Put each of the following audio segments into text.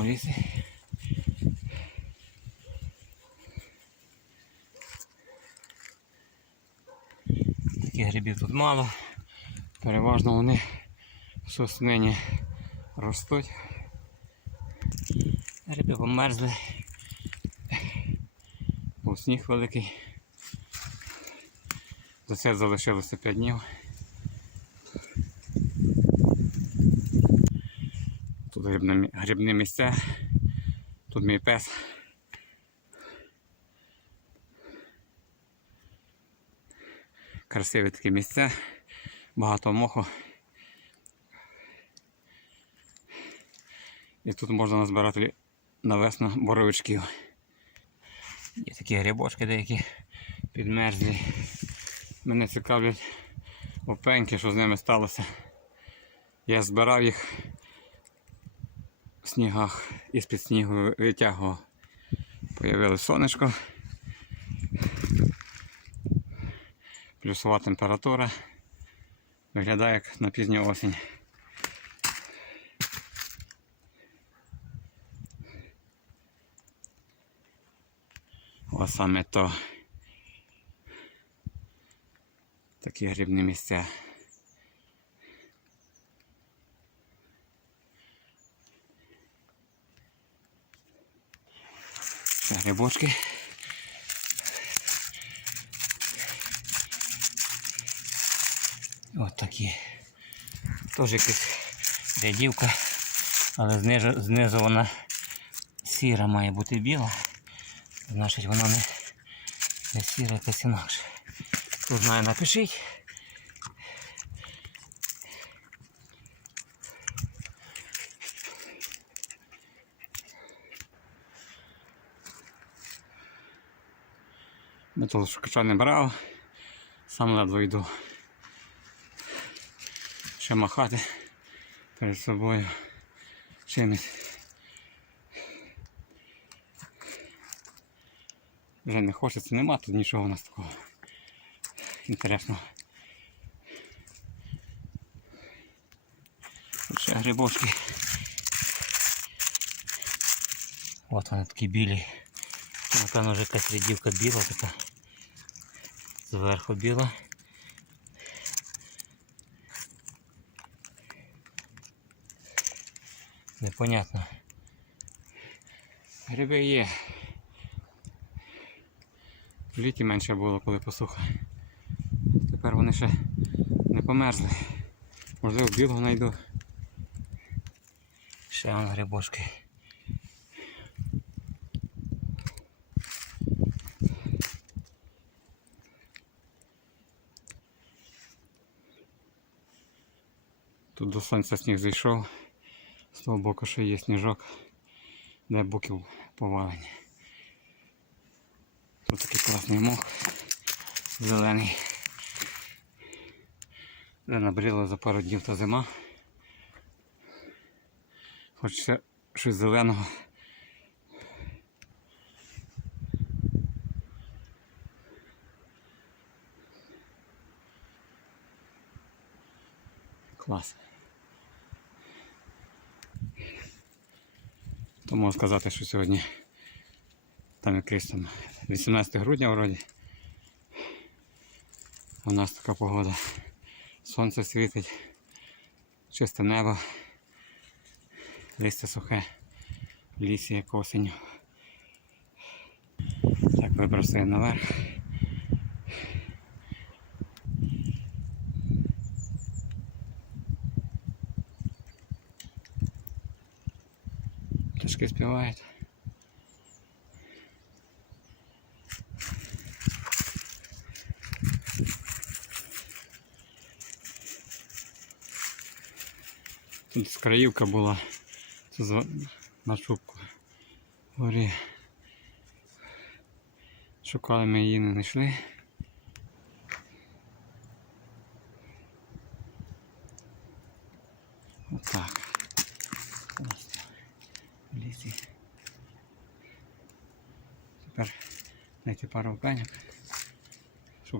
боком у лісі. Таких грибів тут мало. Переважно вони в соснині ростуть. Гриби померзли. Був сніг великий. За це залишилося 5 днів. Тут грибне, мі- Тут мій пес. Красиві такі місця, багато моху. І тут можна назбирати лі- на весну боровичків. Є такі грибочки деякі підмерзлі. Мене цікавлять опеньки, що з ними сталося. Я збирав їх снігах і з-під снігу витягував. Появилось сонечко. Плюсова температура. Виглядає як на пізню осінь. Ось саме то. Такі грибні місця. Ще грибочки. Ось такі. Теж якась рядівка, але знизу, знизу вона сіра має бути біла. Значить вона не, не сіра, якась інакше. Хто знає, напишіть. Металошукача не брав, сам ледве йду. Ще махати перед собою чимось. Вже не хочеться, нема тут нічого у нас такого інтересного. Тут ще грибочки. От вони такі білі. Напевно вже якась рядівка біла така. Зверху біла. Непонятно. Гриби є. В літі менше було, коли посуха. Тепер вони ще не померзли. Можливо, білого знайду. Ще вон грибочки. Тут до сонця сніг зайшов. З того боку ще є сніжок, де боків повалені. Тут такий класний мох зелений. Вже набріло за пару днів та зима. Хочеться щось зеленого. Клас. То можу сказати, що сьогодні там якийсь там 18 грудня вроді. У нас така погода. Сонце світить, чисте небо, листя сухе, в лісі як осінь. Так, вибрався наверх. Пташки співають. Тут скраївка була на шубку. Горі. Шукали ми її, не знайшли. Отак. Ось так. В лісі. Тепер знайти пару пеньок,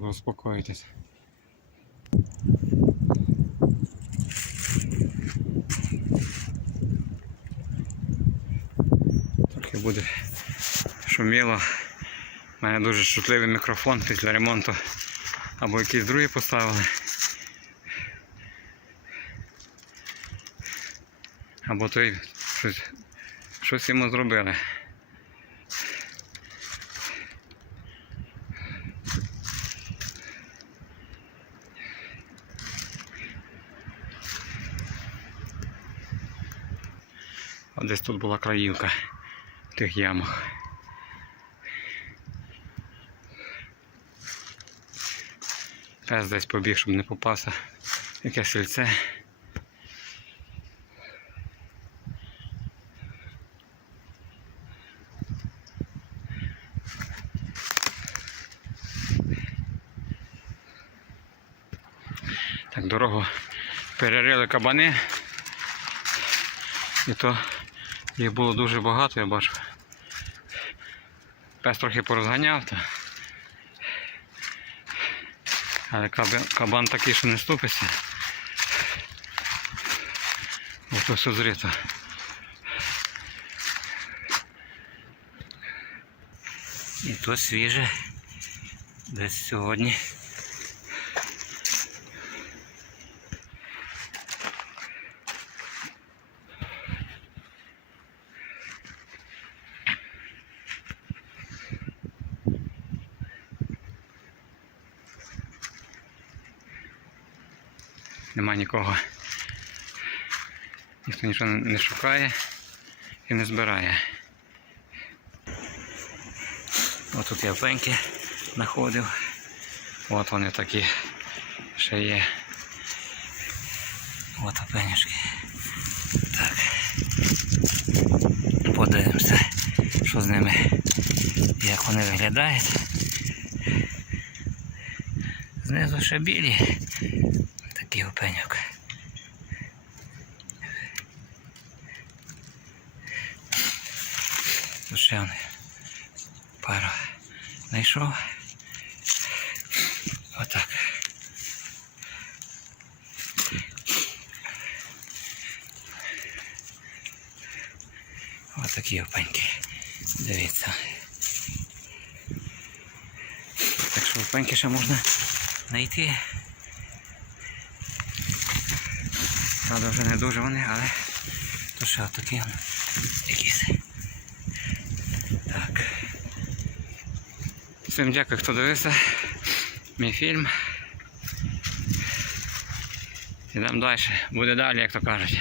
щоб успокоїтися. Трохи буде шуміло. У мене дуже чутливий мікрофон після ремонту. Або якийсь другий поставили. Або той щось, щось йому зробили. От десь тут була краївка в тих ямах. Пес десь побіг, щоб не попався. Яке сільце. Так, дорогу перерили кабани. І то їх було дуже багато, я бачу. Пес трохи порозганяв, та. але кабан, такий, що не ступиться. Ото все зрито. І то свіже. Десь сьогодні. Нема нікого. Ніхто нічого не шукає і не збирає. Ось тут я пеньки знаходив. От вони такі ще є. От опенюшки. Так. Подивимося, що з ними, як вони виглядають. Знизу ще білі. Опеньок. Тут ще вони пару знайшов. Отак. Отакі опеньки. Дивіться. Так що опеньки ще можна знайти. Правда вже не дуже вони, але то ще отакі вони якісь. Так. Всім дякую, хто дивився мій фільм. Ідемо далі. Буде далі, як то кажуть.